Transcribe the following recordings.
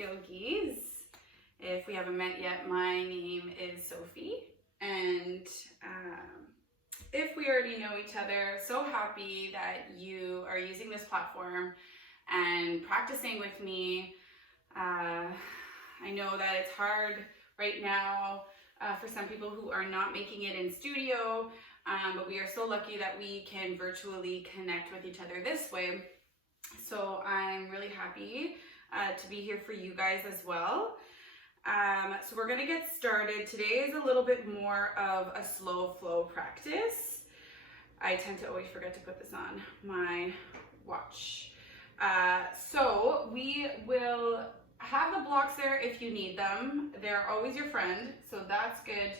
yogis. If we haven't met yet, my name is Sophie, and if we already know each other, so happy that you are using this platform and practicing with me. I know that it's hard right now for some people who are not making it in studio, but we are so lucky that we can virtually connect with each other this way. So I'm really happy to be here for you guys as well. So we're gonna get started. Today is a little bit more of a slow flow practice. I tend to always forget to put this on my watch. So we will have the blocks there if you need them. They're always your friend, so that's good.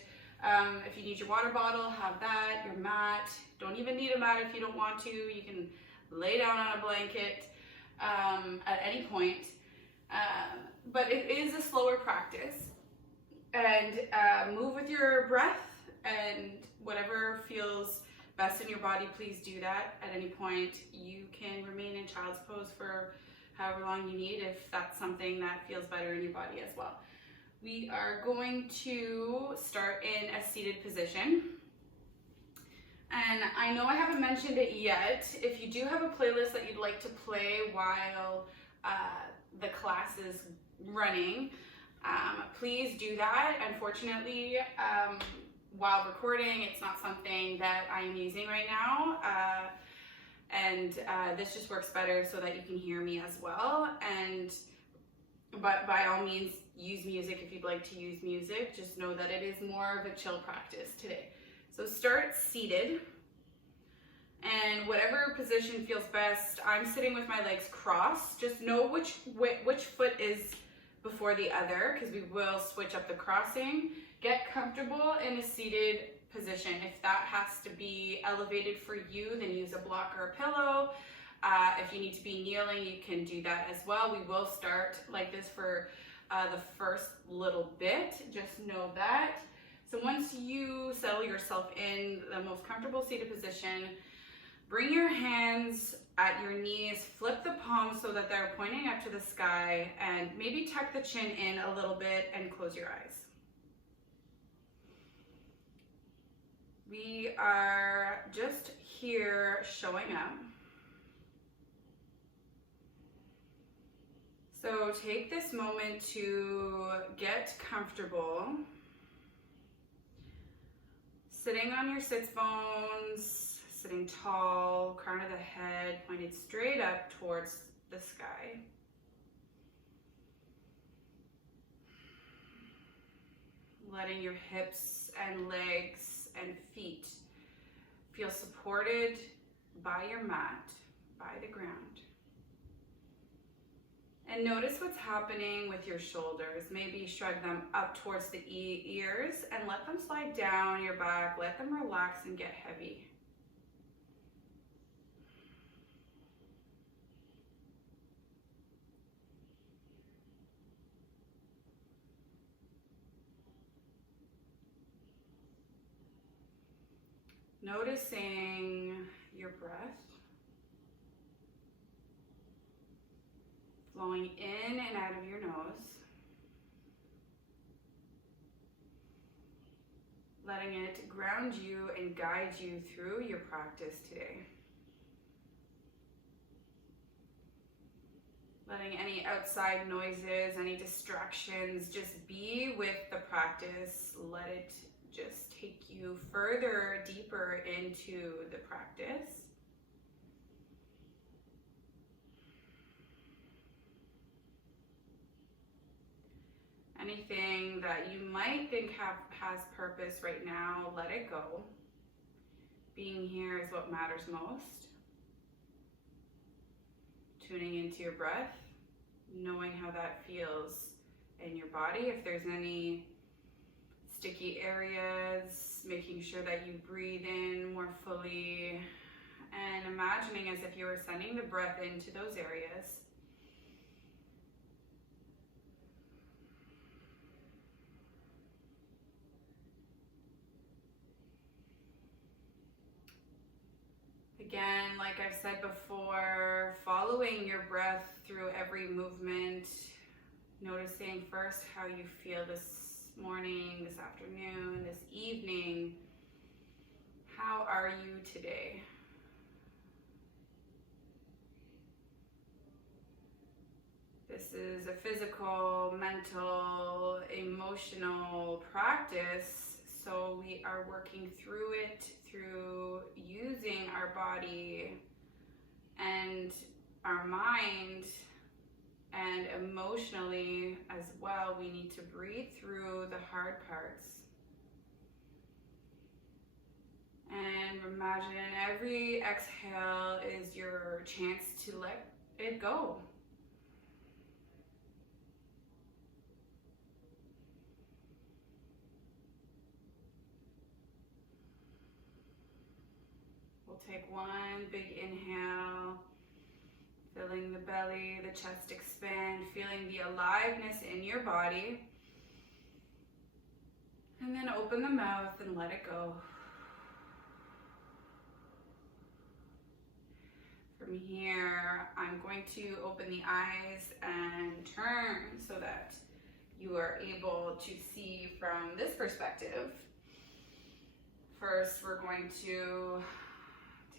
If you need your water bottle, have that, your mat. Don't even need a mat if you don't want to. You can lay down on a blanket at any point. But it is a slower practice, and move with your breath, and whatever feels best in your body, please do that. At any point, you can remain in child's pose for however long you need if that's something that feels better in your body as well. We are going to start in a seated position. And I know I haven't mentioned it yet. If you do have a playlist that you'd like to play while the class is running, please do that. Unfortunately, while recording, it's not something that I am using right now. This just works better so that you can hear me as well. But by all means, use music if you'd like to use music. Just know that it is more of a chill practice today. So start seated, and whatever position feels best. I'm sitting with my legs crossed. Just know which foot is before the other, because we will switch up the crossing. Get comfortable in a seated position. If that has to be elevated for you, then use a block or a pillow. If you need to be kneeling, you can do that as well. We will start like this for the first little bit. Just know that. So once you settle yourself in the most comfortable seated position, bring your hands at your knees, flip the palms so that they're pointing up to the sky, and maybe tuck the chin in a little bit and close your eyes. We are just here showing up. So take this moment to get comfortable. Sitting on your sits bones, sitting tall, crown of the head pointed straight up towards the sky. Letting your hips and legs and feet feel supported by your mat, by the ground. And notice what's happening with your shoulders. Maybe shrug them up towards the ears and let them slide down your back. Let them relax and get heavy. Noticing your breath flowing in and out of your nose, letting it ground you and guide you through your practice today. Letting any outside noises, any distractions, just be with the practice. Let it just take you further, deeper into the practice. Anything that you might think has purpose right now, let it go. Being here is what matters most. Tuning into your breath, knowing how that feels in your body. If there's any sticky areas, making sure that you breathe in more fully, and imagining as if you were sending the breath into those areas. Again, like I've said before, following your breath through every movement, Noticing first how you feel this morning, this afternoon, this evening. How are you today? This is a physical, mental, emotional practice, so we are working through it through using our body and our mind, and emotionally as well. We need to breathe through the hard parts. And imagine every exhale is your chance to let it go. We'll take one big inhale, filling the belly, the chest expand, feeling the aliveness in your body. And then open the mouth and let it go. From here, I'm going to open the eyes and turn so that you are able to see from this perspective. First, we're going to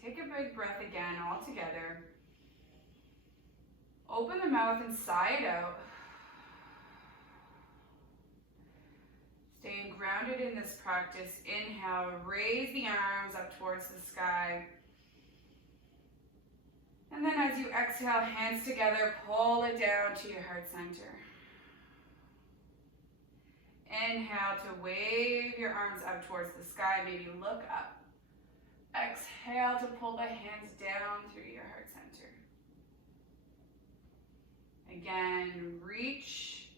take a big breath again, all together. Open the mouth and sigh it out. Staying grounded in this practice. Inhale, raise the arms up towards the sky. And then as you exhale, hands together, pull it down to your heart center. Inhale to wave your arms up towards the sky, maybe look up. Exhale to pull the hands down through your heart center. Again, reach,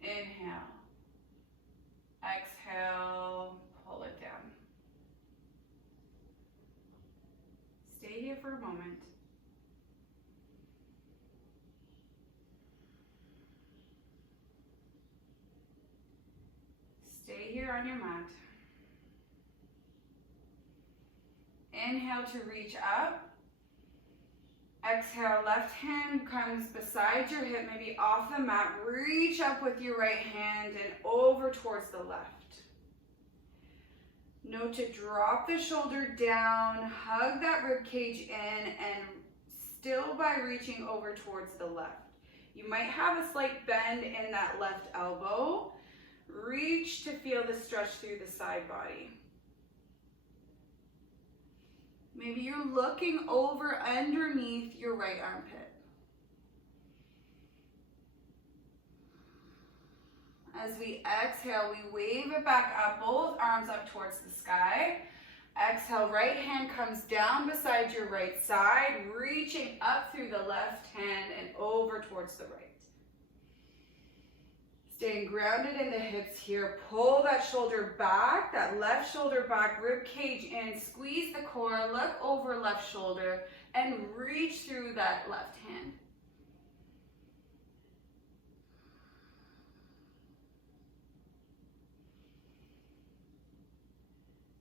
inhale. Exhale, pull it down. Stay here for a moment. Stay here on your mat. Inhale to reach up. Exhale, left hand comes beside your hip, maybe off the mat. Reach up with your right hand and over towards the left. Note to drop the shoulder down, hug that rib cage in, and still by reaching over towards the left. You might have a slight bend in that left elbow. Reach to feel the stretch through the side body. Maybe you're looking over underneath your right armpit. As we exhale, we wave it back up, both arms up towards the sky. Exhale, right hand comes down beside your right side, reaching up through the left hand and over towards the right. Staying grounded in the hips here. Pull that shoulder back, that left shoulder back, rib cage in, squeeze the core, look over left shoulder, and reach through that left hand.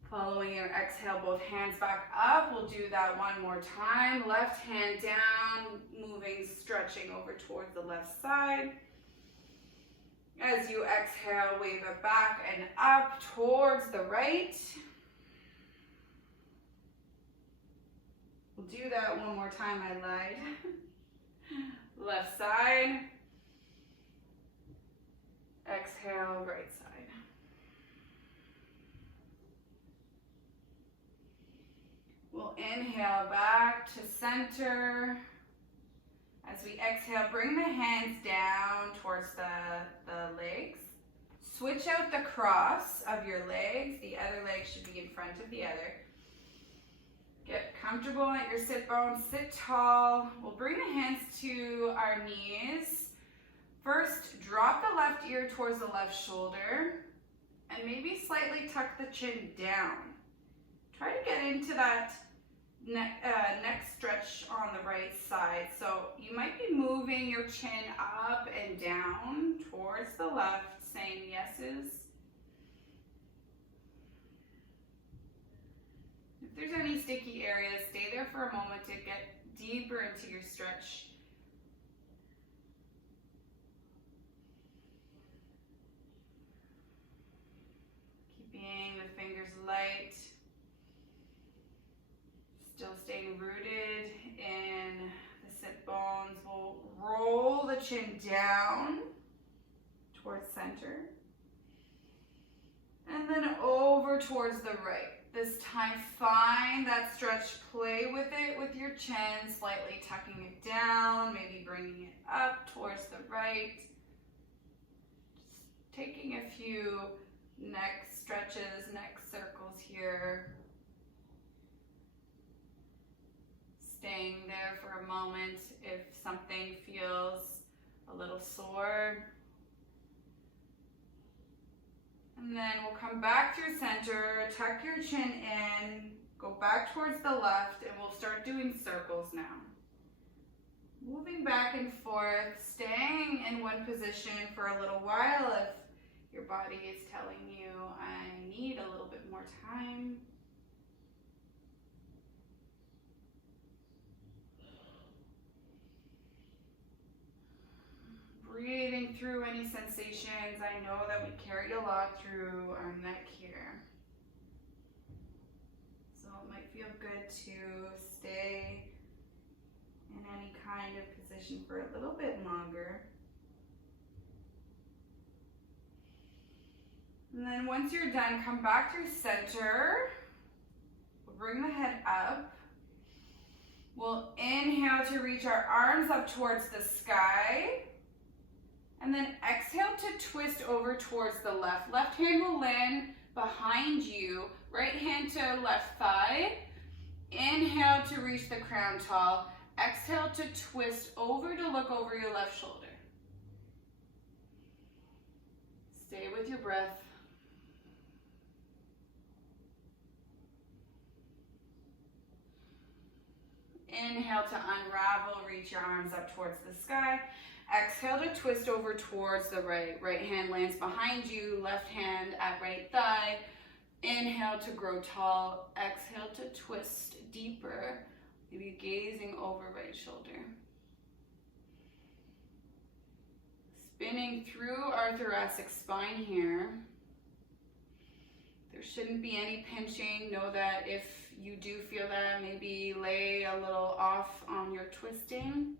Following your exhale, both hands back up. We'll do that one more time. Left hand down, moving, stretching over towards the left side. As you exhale, wave it back and up towards the right. We'll do that one more time, I lied. Left side. Exhale, right side. We'll inhale back to center. As we exhale, bring the hands down towards the legs. Switch out the cross of your legs. The other leg should be in front of the other. Get comfortable at your sit bones. Sit tall. We'll bring the hands to our knees. First, drop the left ear towards the left shoulder. And maybe slightly tuck the chin down. Try to get into that neck stretch on the right side. So you might be moving your chin up and down towards the left, saying yeses. If there's any sticky areas, stay there for a moment to get deeper into your stretch. the chin down towards center. And then over towards the right. This time, find that stretch, play with it with your chin, slightly tucking it down, maybe bringing it up towards the right. Just taking a few neck stretches, neck circles here. Staying there for a moment if something feels a little sore. And then we'll come back through center, tuck your chin in, go back towards the left, and we'll start doing circles now. Moving back and forth, staying in one position for a little while if your body is telling you, I need a little bit more time. Breathing through any sensations. I know that we carry a lot through our neck here. So it might feel good to stay in any kind of position for a little bit longer. And then once you're done, come back through center. We'll bring the head up. We'll inhale to reach our arms up towards the sky. And then exhale to twist over towards the left. Left hand will land behind you. Right hand to left thigh. Inhale to reach the crown tall. Exhale to twist over to look over your left shoulder. Stay with your breath. Inhale to unravel, reach your arms up towards the sky. Exhale to twist over towards the right. Right hand lands behind you, left hand at right thigh. Inhale to grow tall. Exhale to twist deeper, maybe gazing over right shoulder. Spinning through our thoracic spine here. There shouldn't be any pinching. Know that if you do feel that, maybe lay a little off on your twisting.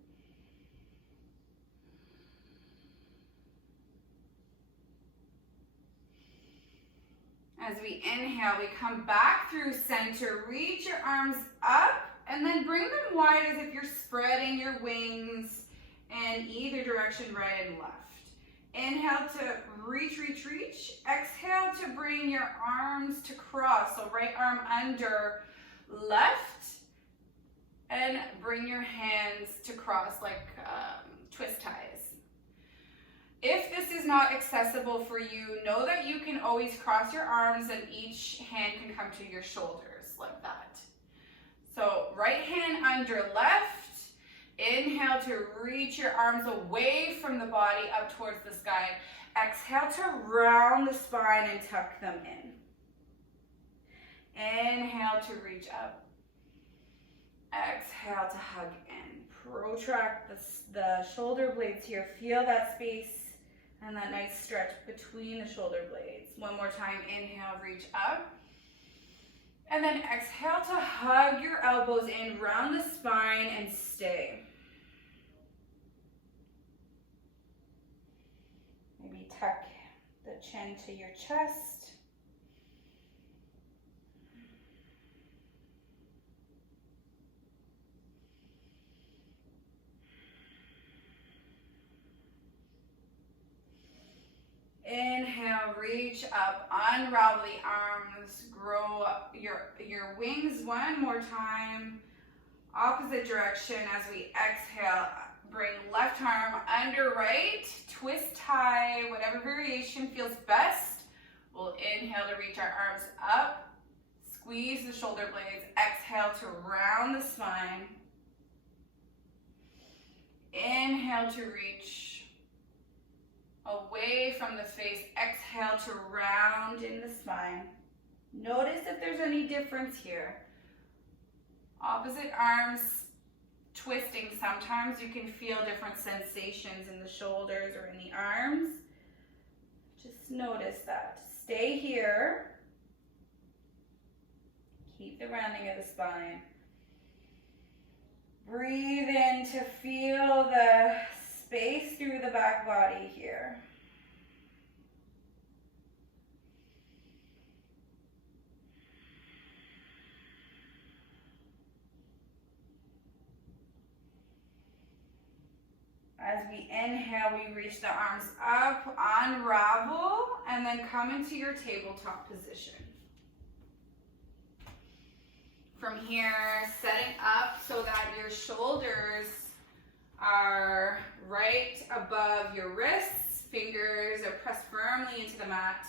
As we inhale, we come back through center, reach your arms up, and then bring them wide as if you're spreading your wings in either direction, right and left. Inhale to reach, reach, reach. Exhale to bring your arms to cross. So right arm under left, and bring your hands to cross like twist ties. If this is not accessible for you, know that you can always cross your arms and each hand can come to your shoulders like that. So right hand under left, inhale to reach your arms away from the body up towards the sky. Exhale to round the spine and tuck them in. Inhale to reach up. Exhale to hug in. Protract the shoulder blades here. Feel that space and that nice stretch between the shoulder blades. One more time, inhale, reach up. And then exhale to hug your elbows in, round the spine and stay. Maybe tuck the chin to your chest. Inhale, reach up, unravel the arms, grow up your wings one more time. Opposite direction as we exhale, bring left arm under right, twist high, whatever variation feels best. We'll inhale to reach our arms up, squeeze the shoulder blades, exhale to round the spine. Inhale to reach away from the face, exhale to round in the spine. Notice if there's any difference here. Opposite arms twisting, sometimes you can feel different sensations in the shoulders or in the arms. Just notice that. Stay here. Keep the rounding of the spine. Breathe in to feel the space back body here. As we inhale, we reach the arms up, unravel, and then come into your tabletop position. From here, setting up so that your shoulders are right above your wrists, fingers are pressed firmly into the mat,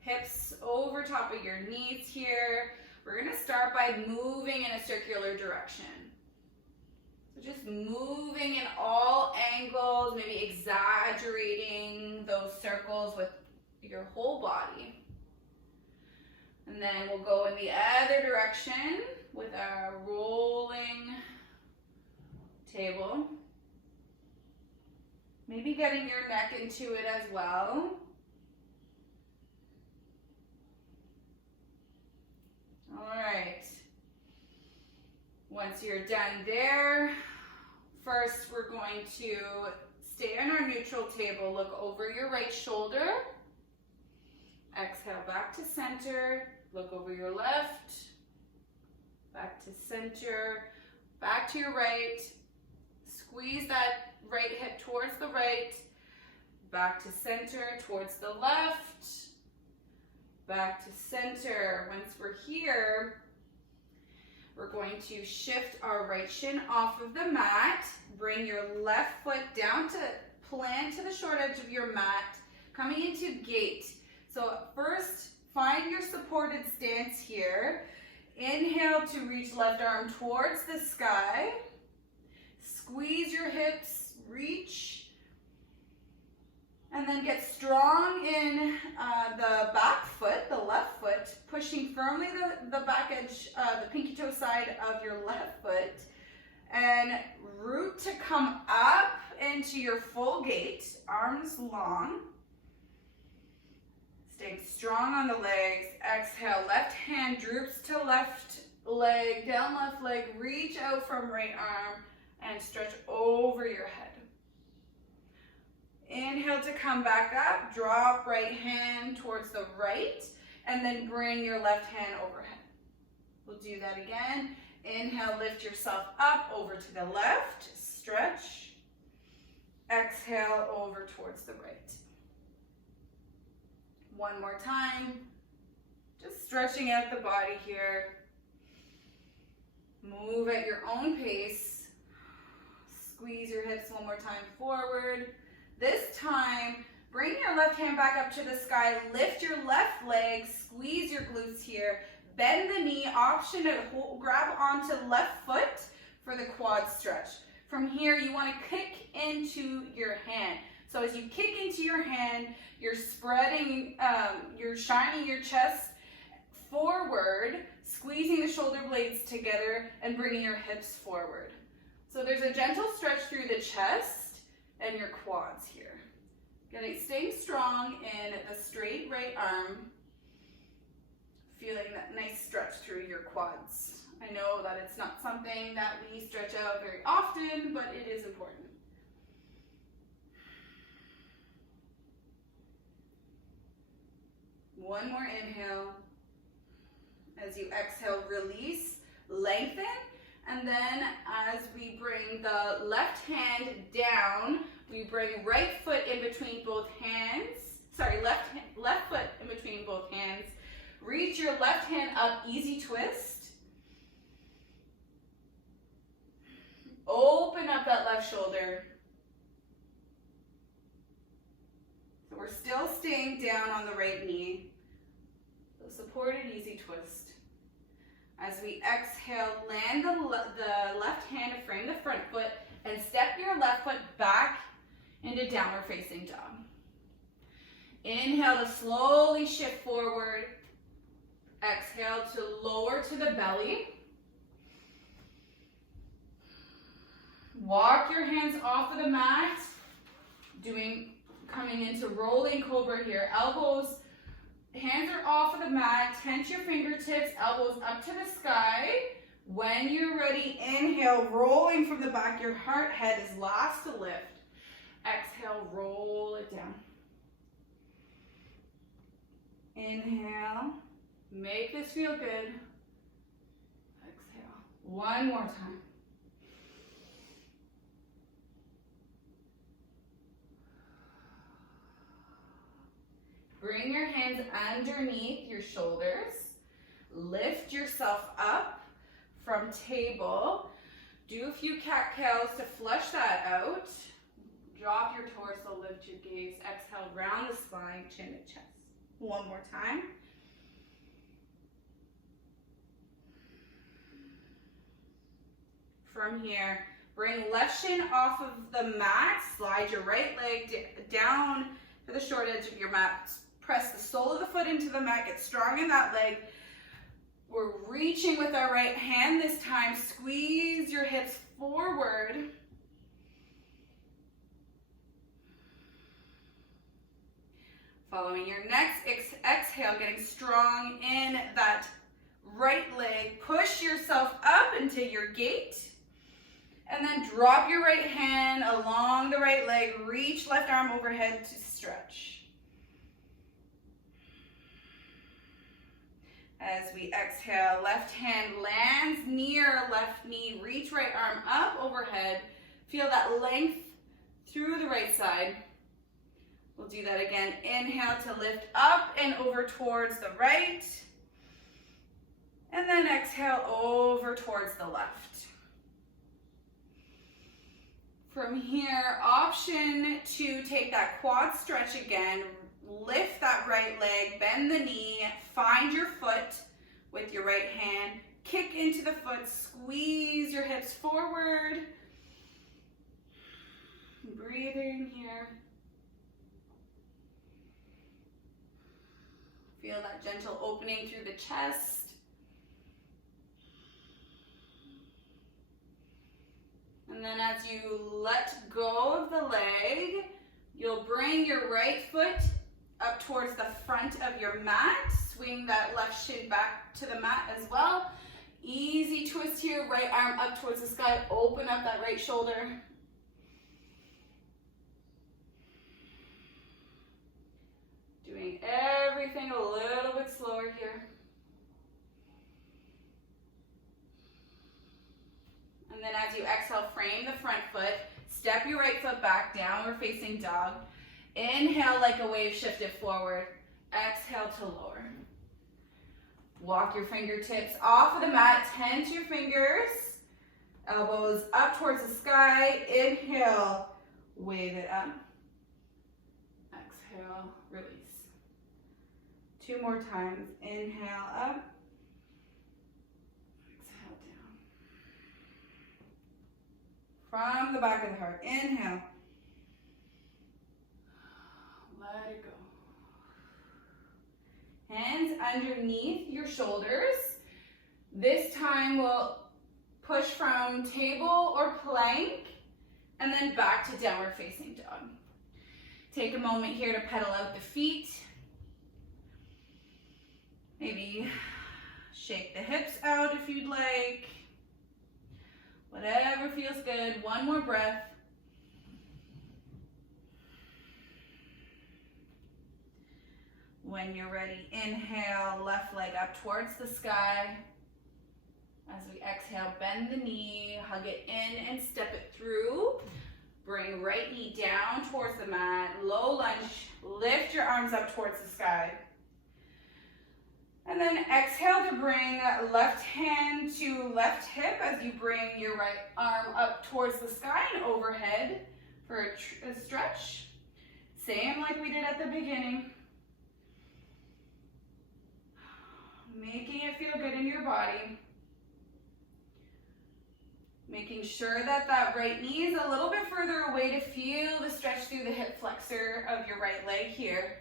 hips over top of your knees here. We're gonna start by moving in a circular direction. So just moving in all angles, maybe exaggerating those circles with your whole body. And then we'll go in the other direction with a rolling table. Maybe getting your neck into it as well. All right. Once you're done there, first we're going to stay on our neutral table. Look over your right shoulder. Exhale back to center. Look over your left. Back to center. Back to your right. Squeeze that right hip towards the right. Back to center, towards the left. Back to center. Once we're here, we're going to shift our right shin off of the mat. Bring your left foot down to plant to the short edge of your mat, coming into gate. So first, find your supported stance here. Inhale to reach left arm towards the sky. Squeeze your hips, reach. And then get strong in the back foot, the left foot, pushing firmly the back edge, the pinky toe side of your left foot. And root to come up into your full gate, arms long. Staying strong on the legs. Exhale, left hand droops to left leg, down left leg, reach out from right arm and stretch over your head. Inhale to come back up, drop right hand towards the right, and then bring your left hand overhead. We'll do that again. Inhale, lift yourself up over to the left, stretch. Exhale, over towards the right. One more time, just stretching out the body here. Move at your own pace. Squeeze your hips one more time forward. This time, bring your left hand back up to the sky, lift your left leg, squeeze your glutes here, bend the knee, option to grab onto left foot for the quad stretch. From here, you want to kick into your hand. So as you kick into your hand, you're spreading, you're shining your chest forward, squeezing the shoulder blades together and bringing your hips forward. So there's a gentle stretch through the chest and your quads here. Staying strong in the straight right arm, feeling that nice stretch through your quads. I know that it's not something that we stretch out very often, but it is important. One more inhale. As you exhale, release, lengthen, and then as we bring the left hand down, we bring right foot in between both hands. Sorry, left foot in between both hands. Reach your left hand up, easy twist. Open up that left shoulder. So we're still staying down on the right knee. So supported, easy twist. As we exhale, land the left hand to frame the front foot and step your left foot back into downward facing dog. Inhale to slowly shift forward. Exhale to lower to the belly. Walk your hands off of the mat. Coming into rolling cobra here. Elbows, hands are off of the mat. Tense your fingertips, elbows up to the sky. When you're ready, inhale, rolling from the back. Your heart head is last to lift. Exhale, exhale, roll it down. Inhale, make this feel good. Exhale, one more time. Bring your hands underneath your shoulders. Lift yourself up from table. Do a few cat-cows to flush that out. Drop your torso, lift your gaze. Exhale, round the spine, chin to chest. One more time. From here, bring left shin off of the mat. Slide your right leg down to the short edge of your mat. Press the sole of the foot into the mat. Get strong in that leg. We're reaching with our right hand this time. Squeeze your hips forward. Following your next exhale, getting strong in that right leg. Push yourself up into your gate. And then drop your right hand along the right leg. Reach left arm overhead to stretch. As we exhale, left hand lands near left knee. Reach right arm up overhead. Feel that length through the right side. We'll do that again. Inhale to lift up and over towards the right. And then exhale over towards the left. From here, option to take that quad stretch again. Lift that right leg, bend the knee, find your foot with your right hand, kick into the foot, squeeze your hips forward. Breathing here. Feel that gentle opening through the chest. And then as you let go of the leg, you'll bring your right foot up towards the front of your mat. Swing that left shin back to the mat as well. Easy twist here, right arm up towards the sky. Open up that right shoulder. Doing everything a little bit slower here. And then as you exhale, frame the front foot. Step your right foot back, downward facing dog. Inhale like a wave, shift it forward. Exhale to lower. Walk your fingertips off of the mat, tense your fingers. Elbows up towards the sky. Inhale, wave it up. Exhale, release. Two more times. Inhale up. Exhale down. From the back of the heart. Inhale. Let it go. Hands underneath your shoulders. This time we'll push from table or plank and then back to downward facing dog. Take a moment here to pedal out the feet. Maybe shake the hips out if you'd like. Whatever feels good. One more breath. When you're ready, inhale, left leg up towards the sky. As we exhale, bend the knee, hug it in and step it through. Bring right knee down towards the mat, low lunge, lift your arms up towards the sky. And then exhale to bring left hand to left hip as you bring your right arm up towards the sky and overhead for a stretch. Same like we did at the beginning. Making it feel good in your body. Making sure that that right knee is a little bit further away to feel the stretch through the hip flexor of your right leg here.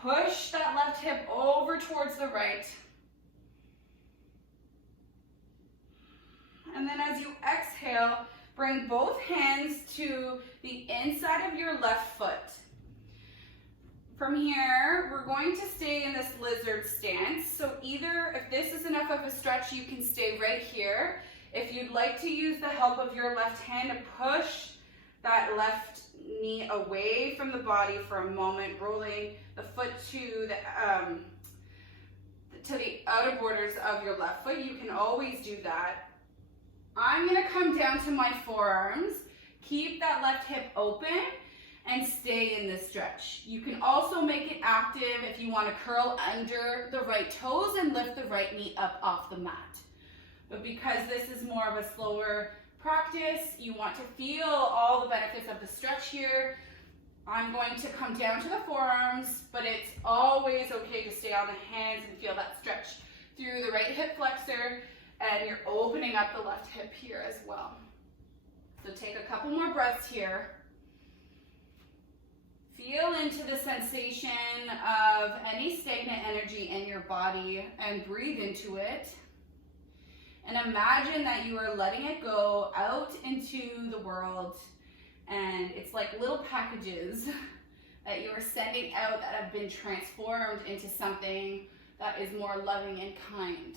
Push that left hip over towards the right. And then as you exhale, bring both hands to the inside of your left foot. From here, we're going to stay in this lizard stance. So either, if this is enough of a stretch, you can stay right here. If you'd like to use the help of your left hand to push that left knee away from the body for a moment, rolling the foot to the outer borders of your left foot. You can always do that. I'm gonna come down to my forearms, keep that left hip open, and stay in this stretch. You can also make it active if you want to curl under the right toes and lift the right knee up off the mat. But because this is more of a slower practice, you want to feel all the benefits of the stretch here. I'm going to come down to the forearms, but it's always okay to stay on the hands and feel that stretch through the right hip flexor, and you're opening up the left hip here as well. So take a couple more breaths here. Feel into the sensation of any stagnant energy in your body and breathe into it. And imagine that you are letting it go out into the world, and it's like little packages that you are sending out that have been transformed into something that is more loving and kind.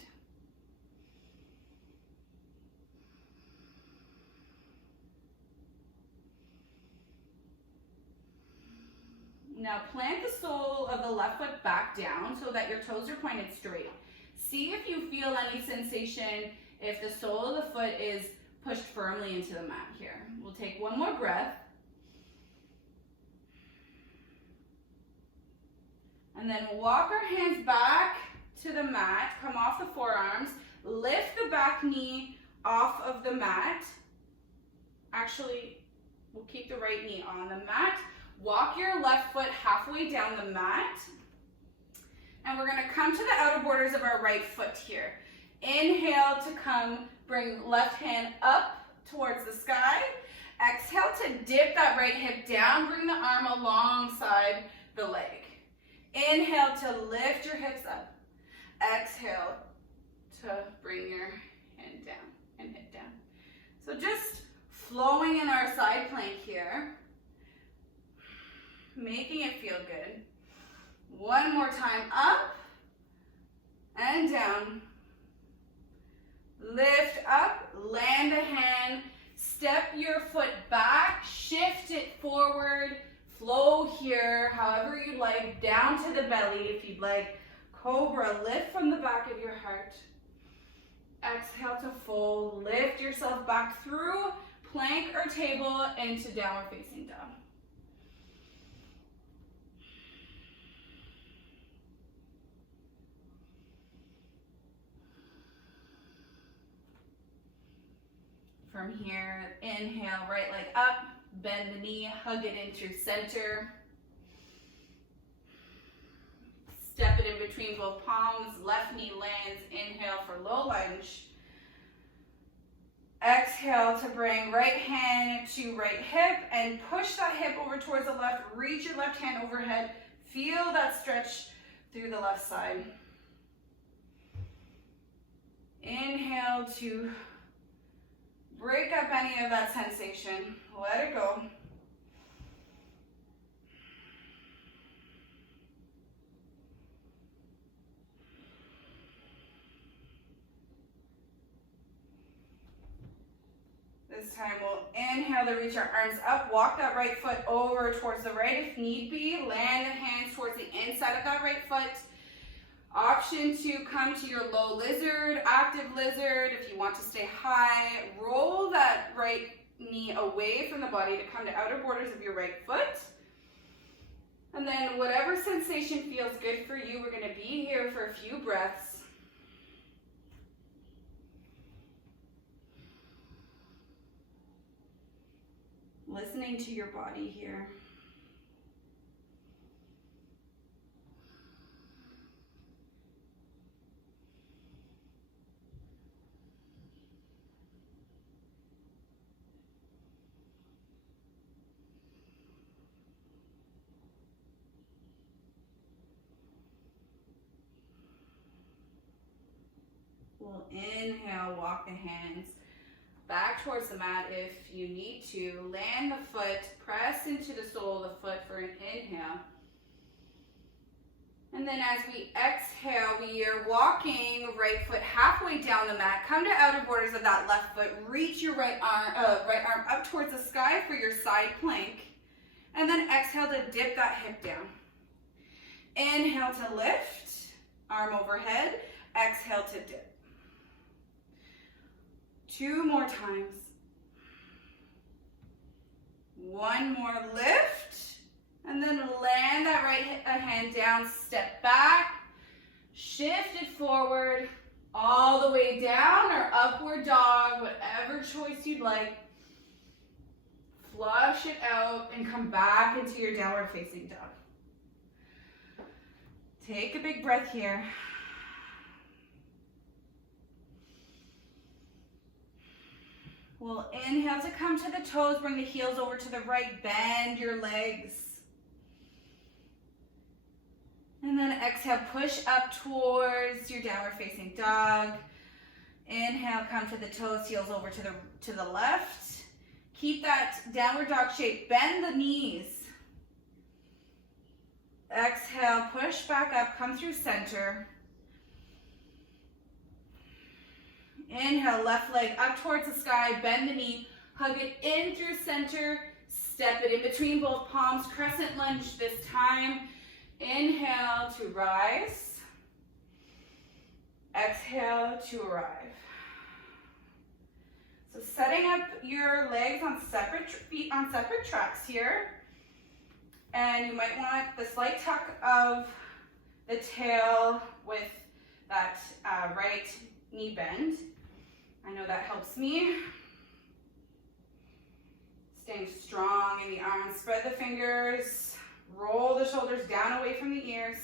Now plant the sole of the left foot back down so that your toes are pointed straight. See if you feel any sensation if the sole of the foot is pushed firmly into the mat here. We'll take one more breath. And then walk our hands back to the mat, come off the forearms, lift the back knee off of the mat. Actually, we'll keep the right knee on the mat. Walk your left foot halfway down the mat. And we're gonna come to the outer borders of our right foot here. Inhale to come, bring left hand up towards the sky. Exhale to dip that right hip down, bring the arm alongside the leg. Inhale to lift your hips up. Exhale to bring your hand down and hip down. So just flowing in our side plank here, making it feel good. One more time, up and down. Lift up, land a hand, step your foot back, shift it forward, flow here, however you like, down to the belly if you'd like. Cobra, lift from the back of your heart. Exhale to fold, lift yourself back through plank or table into downward facing dog. From here, inhale, right leg up, bend the knee, hug it into center. Step it in between both palms, left knee lands, inhale for low lunge. Exhale to bring right hand to right hip and push that hip over towards the left, reach your left hand overhead, feel that stretch through the left side. Inhale to break up any of that sensation. Let it go. This time we'll inhale to reach our arms up. Walk that right foot over towards the right if need be. Land the hands towards the inside of that right foot. Option to come to your low lizard, active lizard. If you want to stay high, roll that right knee away from the body to come to outer borders of your right foot. And then whatever sensation feels good for you, we're going to be here for a few breaths. Listening to your body here. We'll inhale, walk the hands back towards the mat if you need to. Land the foot, press into the sole of the foot for an inhale. And then as we exhale, we are walking right foot halfway down the mat. Come to outer borders of that left foot. Reach your right arm up towards the sky for your side plank. And then exhale to dip that hip down. Inhale to lift, arm overhead. Exhale to dip. 2 more times. 1 more lift. And then land that right hand down, step back. Shift it forward, all the way down or upward dog, whatever choice you'd like. Flush it out and come back into your downward facing dog. Take a big breath here. We'll inhale to come to the toes, bring the heels over to the right, bend your legs. And then exhale, push up towards your downward facing dog. Inhale, come to the toes, heels over to the left. Keep that downward dog shape, bend the knees. Exhale, push back up, come through center. Inhale, left leg up towards the sky, bend the knee, hug it in through center, step it in between both palms, crescent lunge this time. Inhale to rise. Exhale to arrive. So setting up your legs on separate feet on separate tracks here. And you might want the slight tuck of the tail with that right knee bend. I know that helps me. Staying strong in the arms. Spread the fingers. Roll the shoulders down away from the ears.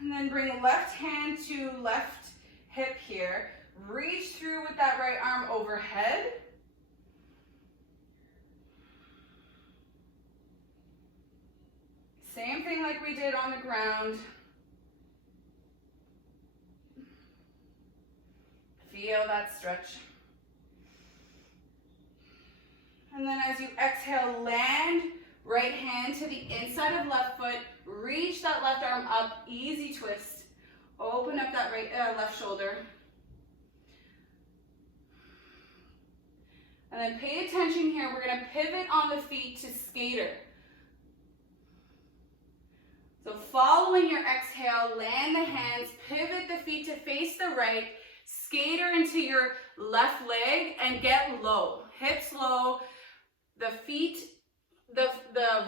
And then bring left hand to left hip here. Reach through with that right arm overhead. Same thing like we did on the ground. Feel that stretch. And then as you exhale, land right hand to the inside of left foot. Reach that left arm up, easy twist. Open up that left shoulder. And then pay attention here. We're going to pivot on the feet to skater. So following your exhale, land the hands, pivot the feet to face the right, skater into your left leg and get low. Hips low, the feet, the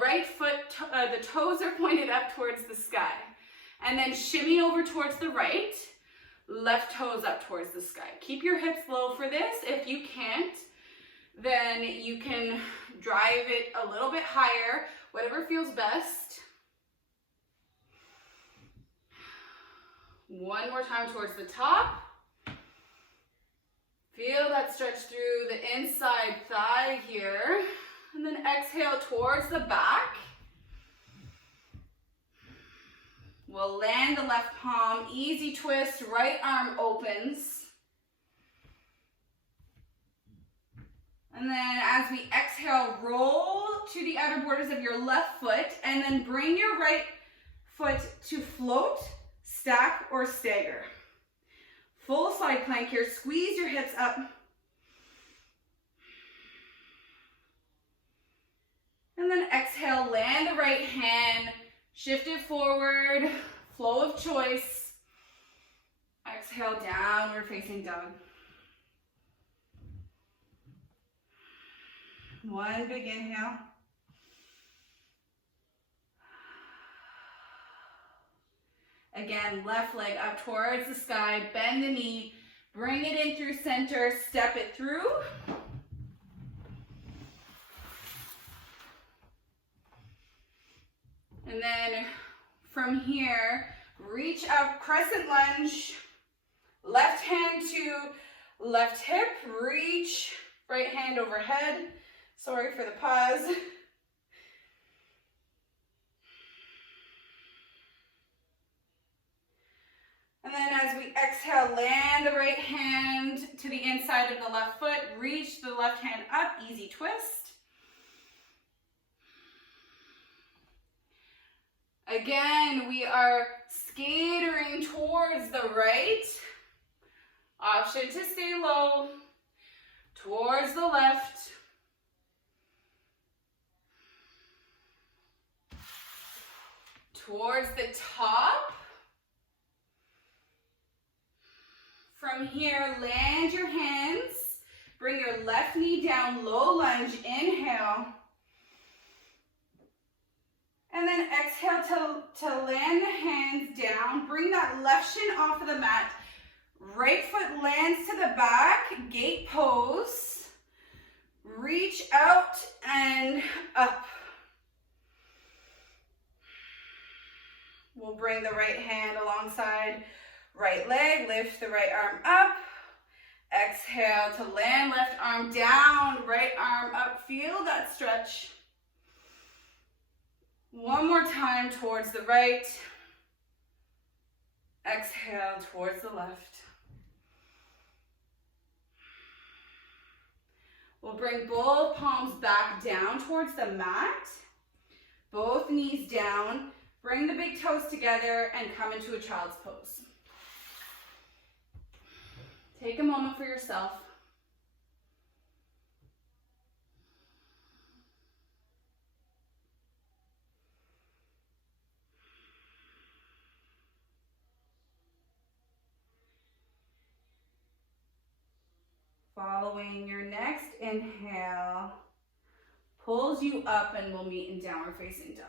right foot, the toes are pointed up towards the sky. And then shimmy over towards the right, left toes up towards the sky. Keep your hips low for this. If you can't, then you can drive it a little bit higher, whatever feels best. One more time towards the top. Feel that stretch through the inside thigh here. And then exhale towards the back. We'll land the left palm, easy twist, right arm opens. And then as we exhale, roll to the outer borders of your left foot and then bring your right foot to float, stack, or stagger. Full side plank here, squeeze your hips up. And then exhale, land the right hand, shift it forward, flow of choice. Exhale, downward facing dog. One big inhale. Again, left leg up towards the sky, bend the knee, bring it in through center, step it through. And then from here, reach up, crescent lunge, left hand to left hip, reach, right hand overhead. Sorry for the pause. And then as we exhale, land the right hand to the inside of the left foot, reach the left hand up, easy twist. Again, we are skatering towards the right. Option to stay low. Towards the left. towards the top. From here, land your hands. Bring your left knee down, low lunge, inhale. And then exhale to land the hands down. Bring that left shin off of the mat. Right foot lands to the back, gate pose. Reach out and up. We'll bring the right hand alongside right leg, lift the right arm up. Exhale to land, left arm down, right arm up. Feel that stretch. One more time towards the right. Exhale towards the left. We'll bring both palms back down towards the mat. Both knees down. Bring the big toes together and come into a child's pose. Take a moment for yourself. Following your next inhale, pulls you up and we'll meet in downward facing dog.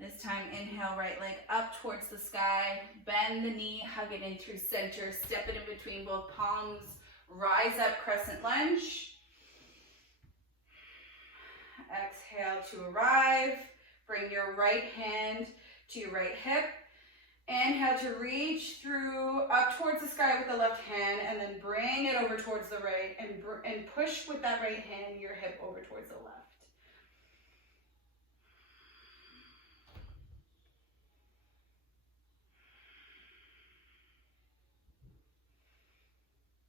This time, inhale, right leg up towards the sky. Bend the knee, hug it in through center. Step it in between both palms. Rise up, crescent lunge. Exhale to arrive. Bring your right hand to your right hip. Inhale to reach through up towards the sky with the left hand, and then bring it over towards the right and push with that right hand your hip over towards the left.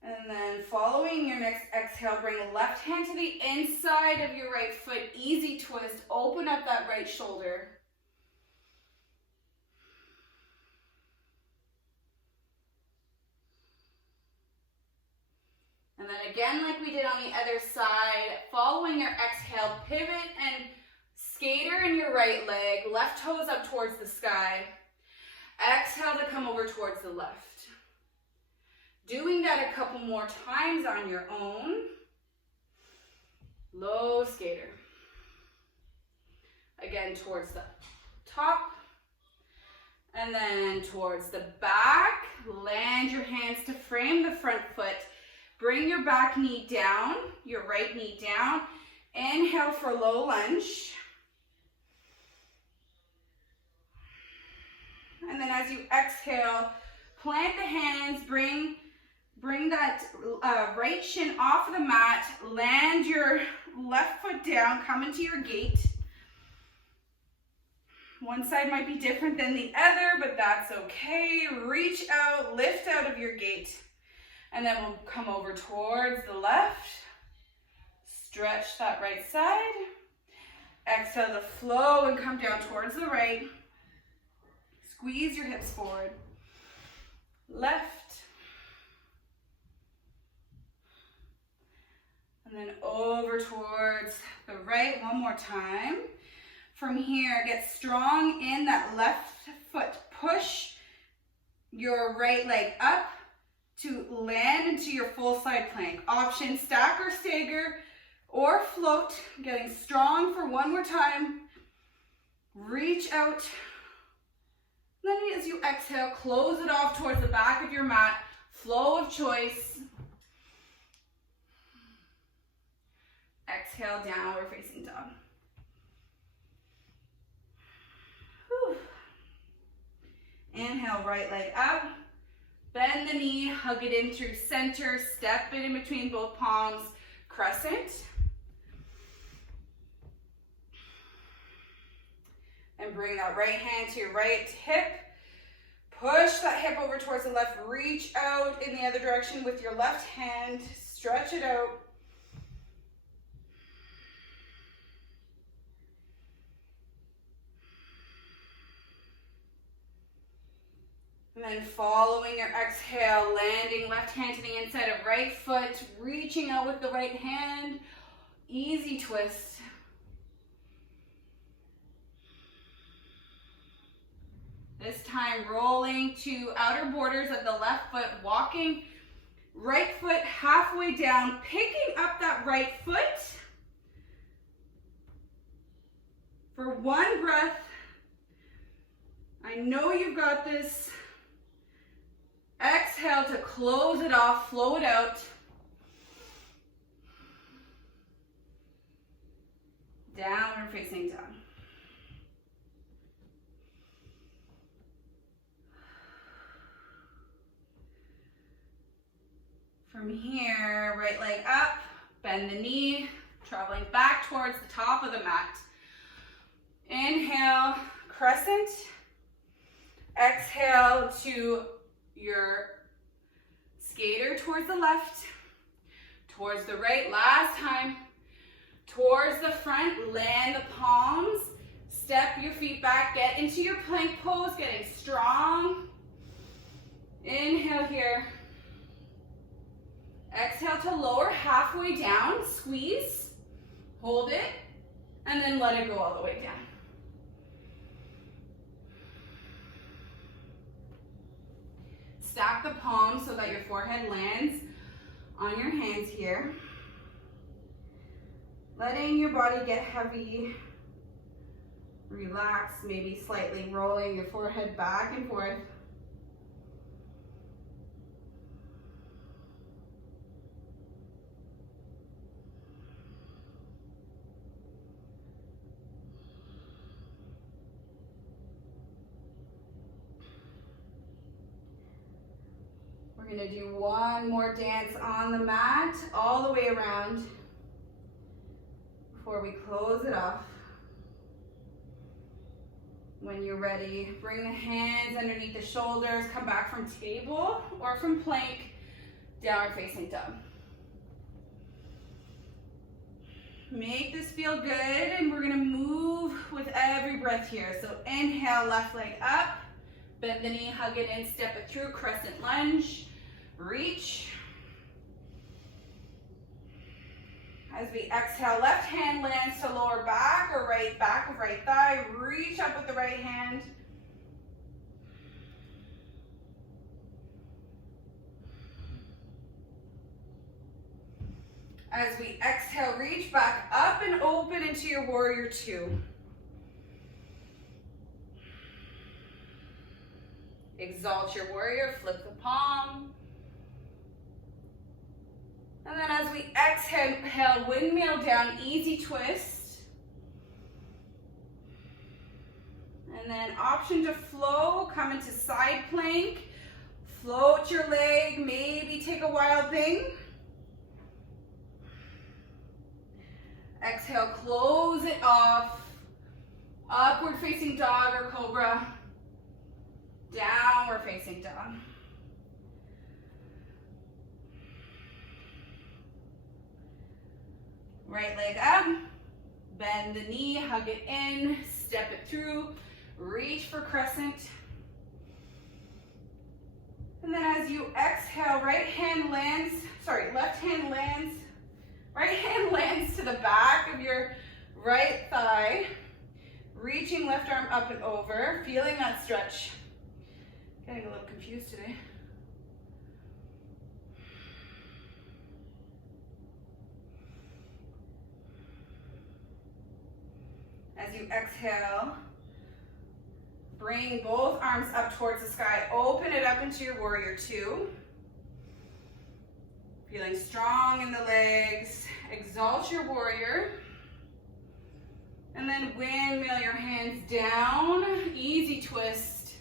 And then following your next exhale, bring left hand to the inside of your right foot. Easy twist. Open up that right shoulder. And then again, like we did on the other side, following your exhale, pivot and skater in your right leg. Left toes up towards the sky. Exhale to come over towards the left. Doing that a couple more times on your own. Low skater. Again, towards the top. And then towards the back. Land your hands to frame the front foot. Bring your back knee down, your right knee down. Inhale for low lunge. And then as you exhale, plant the hands, bring that right shin off of the mat, land your left foot down, come into your gate. One side might be different than the other, but that's okay. Reach out, lift out of your gate. And then we'll come over towards the left. Stretch that right side. Exhale to flow and come down towards the right. Squeeze your hips forward. Left. And then over towards the right one more time. From here, get strong in that left foot. Push your right leg up to land into your full side plank. Option stack or stagger or float. Getting strong for one more time. Reach out. Then as you exhale, close it off towards the back of your mat. Flow of choice. Exhale, downward facing dog. Whew. Inhale, right leg up. Bend the knee, hug it in through center, step it in between both palms, crescent. And bring that right hand to your right hip. Push that hip over towards the left, reach out in the other direction with your left hand, stretch it out. And then following your exhale, landing left hand to the inside of right foot, reaching out with the right hand, Easy twist. This time rolling to outer borders of the left foot, walking right foot halfway down, picking up that right foot for one breath. I know you've got this. Exhale to close it off, flow it out. Downward facing dog. From here, right leg up, bend the knee, traveling back towards the top of the mat. Inhale, crescent. Exhale to your skater towards the left, towards the right, last time, towards the front, land the palms, step your feet back, get into your plank pose, getting strong. Inhale here. Exhale to lower halfway down, squeeze, hold it, and then let it go all the way down. Stack the palms so that your forehead lands on your hands here. Letting your body get heavy. Relax, maybe slightly rolling your forehead back and forth. We're going to do one more dance on the mat, all the way around, before we close it off. When you're ready, bring the hands underneath the shoulders, come back from table or from plank, downward facing dog. Make this feel good, and we're going to move with every breath here. So inhale, left leg up, bend the knee, hug it in, step it through, crescent lunge. Reach. As we exhale, left hand lands to lower back or right back of right thigh. Reach up with the right hand. As we exhale, reach back up and open into your warrior two. Exalt your warrior, flip the palm. And then as we exhale, windmill down, easy twist. And then option to flow, come into side plank. Float your leg, maybe take a wild thing. Exhale, close it off. Upward facing dog or cobra. Downward facing dog. Right leg up, bend the knee, hug it in, step it through, reach for crescent. And then as you exhale, left hand lands to the back of your right thigh, reaching left arm up and over, feeling that stretch. Getting a little confused today. As you exhale, bring both arms up towards the sky. Open it up into your warrior two. Feeling strong in the legs. Exalt your warrior. And then windmill your hands down. Easy twist.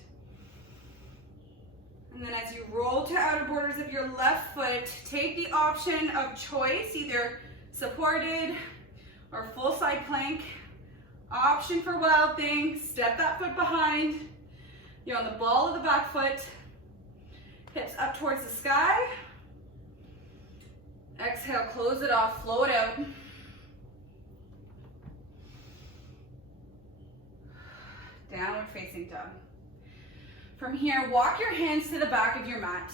And then as you roll to outer borders of your left foot, take the option of choice, either supported or full side plank. Option for wild thing, step that foot behind. You're on the ball of the back foot. Hips up towards the sky. Exhale, close it off, flow it out. Downward facing dog. From here, walk your hands to the back of your mat.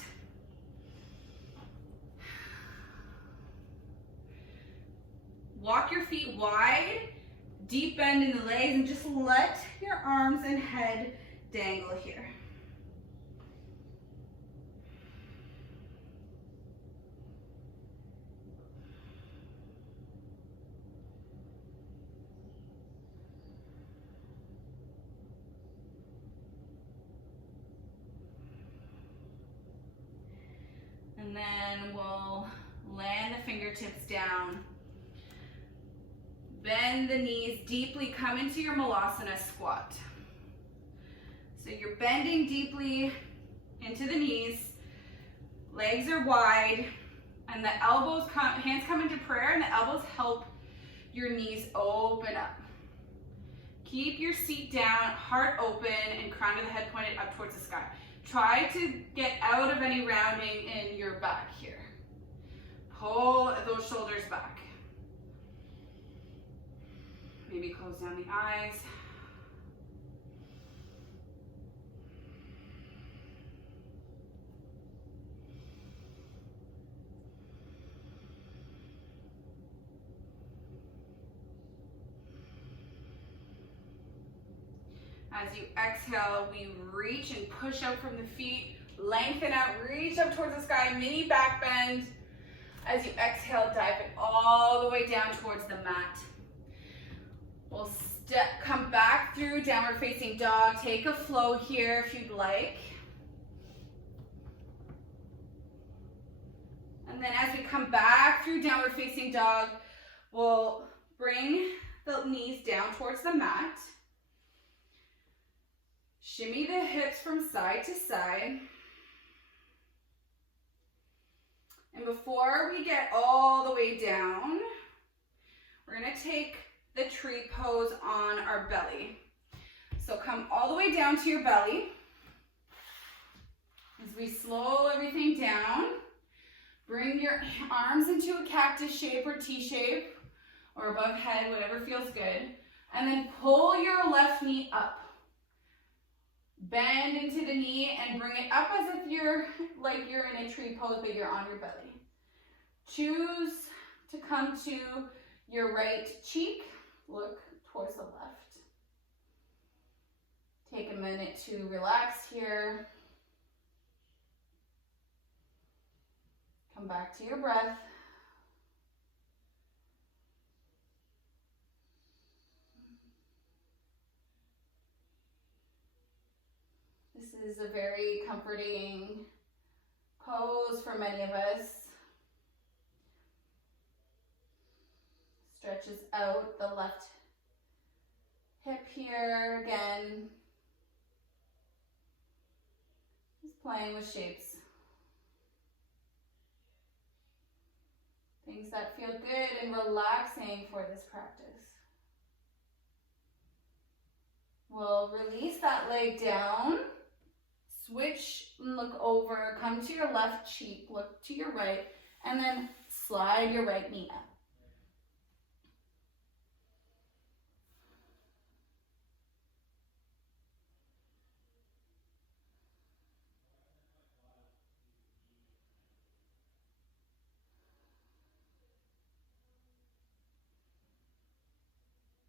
Walk wide, deep bend in the legs, and just let your arms and head dangle here. And then we'll land the fingertips down. Bend the knees deeply, come into your malasana squat. So you're bending deeply into the knees, legs are wide, and the elbows hands come into prayer, and the elbows help your knees open up. Keep your seat down, heart open, and crown of the head pointed up towards the sky. Try to get out of any rounding in your back here. Pull those shoulders back. Maybe close down the eyes. As you exhale, we reach and push out from the feet, lengthen out, reach up towards the sky, mini back bend. As you exhale, dive it all the way down towards the mat. We'll come back through downward facing dog. Take a flow here if you'd like. And then as we come back through downward facing dog, we'll bring the knees down towards the mat. Shimmy the hips from side to side. And before we get all the way down, we're going to take the tree pose on our belly. So come all the way down to your belly. As we slow everything down, bring your arms into a cactus shape or T shape or above head, whatever feels good. And then pull your left knee up. Bend into the knee and bring it up as if you're in a tree pose, but you're on your belly. Choose to come to your right cheek. Look towards the left. Take a minute to relax here. Come back to your breath. This is a very comforting pose for many of us. Stretches out the left hip here again. Just playing with shapes. Things that feel good and relaxing for this practice. We'll release that leg down. Switch and look over, come to your left cheek, look to your right, and then slide your right knee up.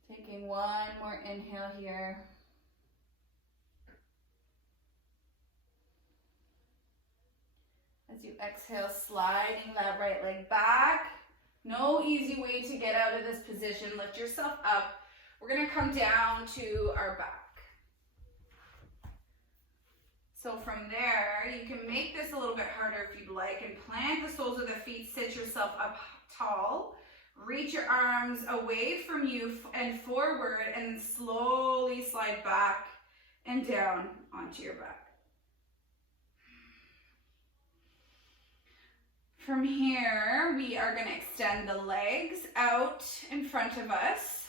Taking one more inhale here. As you exhale, sliding that right leg back. No easy way to get out of this position. Lift yourself up. We're going to come down to our back. So from there, you can make this a little bit harder if you'd like and plant the soles of the feet. Sit yourself up tall. Reach your arms away from you and forward, and slowly slide back and down onto your back. From here, we are going to extend the legs out in front of us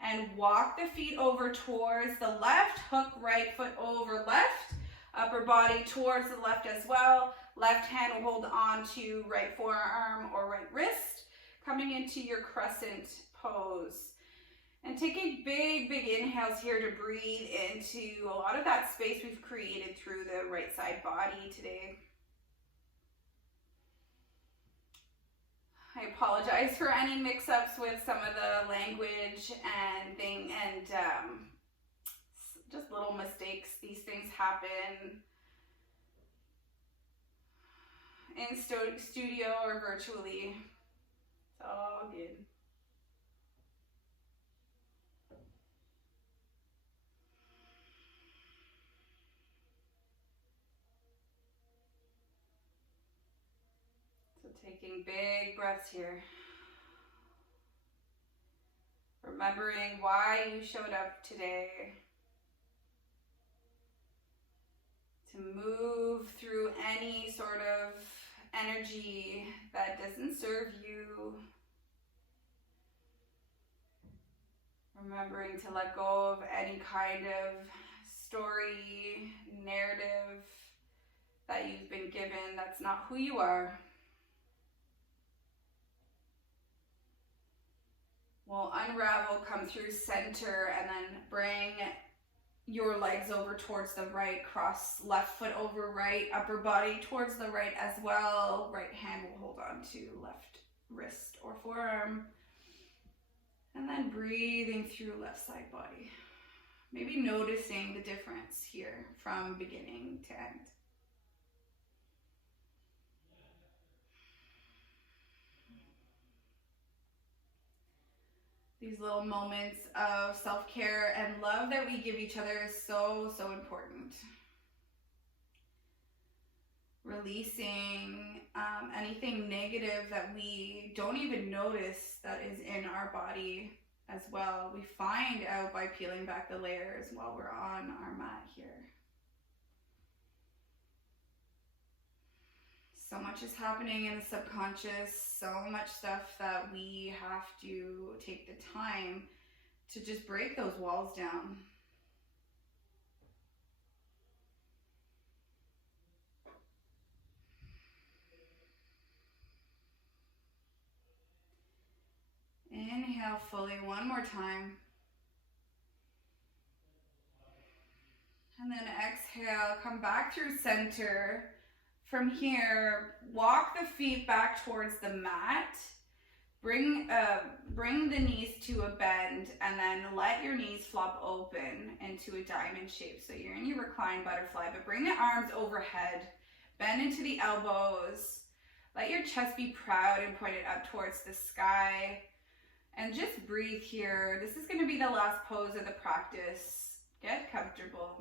and walk the feet over towards the left, hook right foot over left, upper body towards the left as well. Left hand will hold on to right forearm or right wrist, coming into your crescent pose. And taking big inhales here to breathe into a lot of that space we've created through the right side body today. I apologize for any mix-ups with some of the language and just little mistakes. These things happen in studio or virtually. It's all good. So taking big breaths here. Remembering why you showed up today. To move through any sort of energy that doesn't serve you. Remembering to let go of any kind of story, narrative that you've been given that's not who you are. We'll unravel, come through center, and then bring your legs over towards the right, cross left foot over right, upper body towards the right as well. Right hand will hold on to left wrist or forearm. And then breathing through left side body. Maybe noticing the difference here from beginning to end. These little moments of self-care and love that we give each other is so, so important. Releasing anything negative that we don't even notice that is in our body as well. We find out by peeling back the layers while we're on our mat here. So much is happening in the subconscious, so much stuff that we have to take the time to just break those walls down. Inhale fully one more time. And then exhale, come back through center. From here, walk the feet back towards the mat. Bring the knees to a bend and then let your knees flop open into a diamond shape. So you're in your reclined butterfly, but bring the arms overhead. Bend into the elbows. Let your chest be proud and pointed up towards the sky. And just breathe here. This is going to be the last pose of the practice. Get comfortable.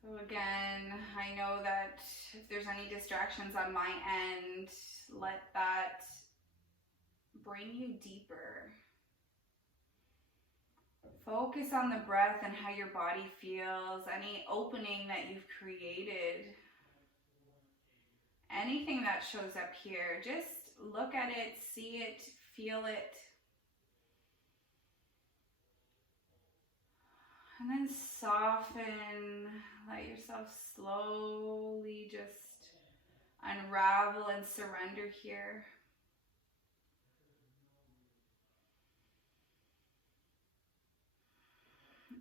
So again, I know that if there's any distractions on my end, let that bring you deeper. Focus on the breath and how your body feels, any opening that you've created. Anything that shows up here, just look at it, see it, feel it. And then soften, let yourself slowly just unravel and surrender here.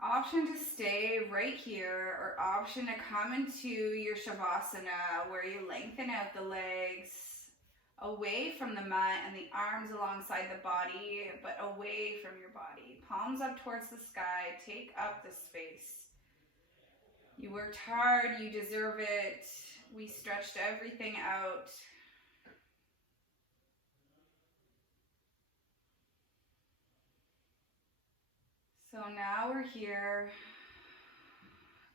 Option to stay right here, or option to come into your Shavasana where you lengthen out the legs away from the mat and the arms alongside the body, but away from your body. Palms up towards the sky, take up the space. You worked hard, you deserve it. We stretched everything out. So now we're here.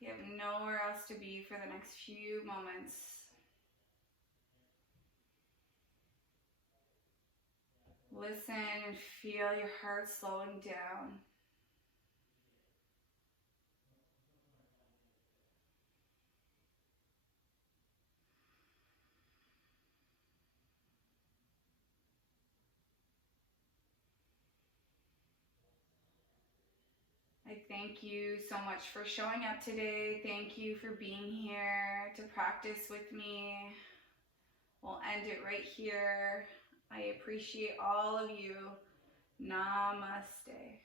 We have nowhere else to be for the next few moments. Listen and feel your heart slowing down. I thank you so much for showing up today. Thank you for being here to practice with me. We'll end it right here. I appreciate all of you. Namaste.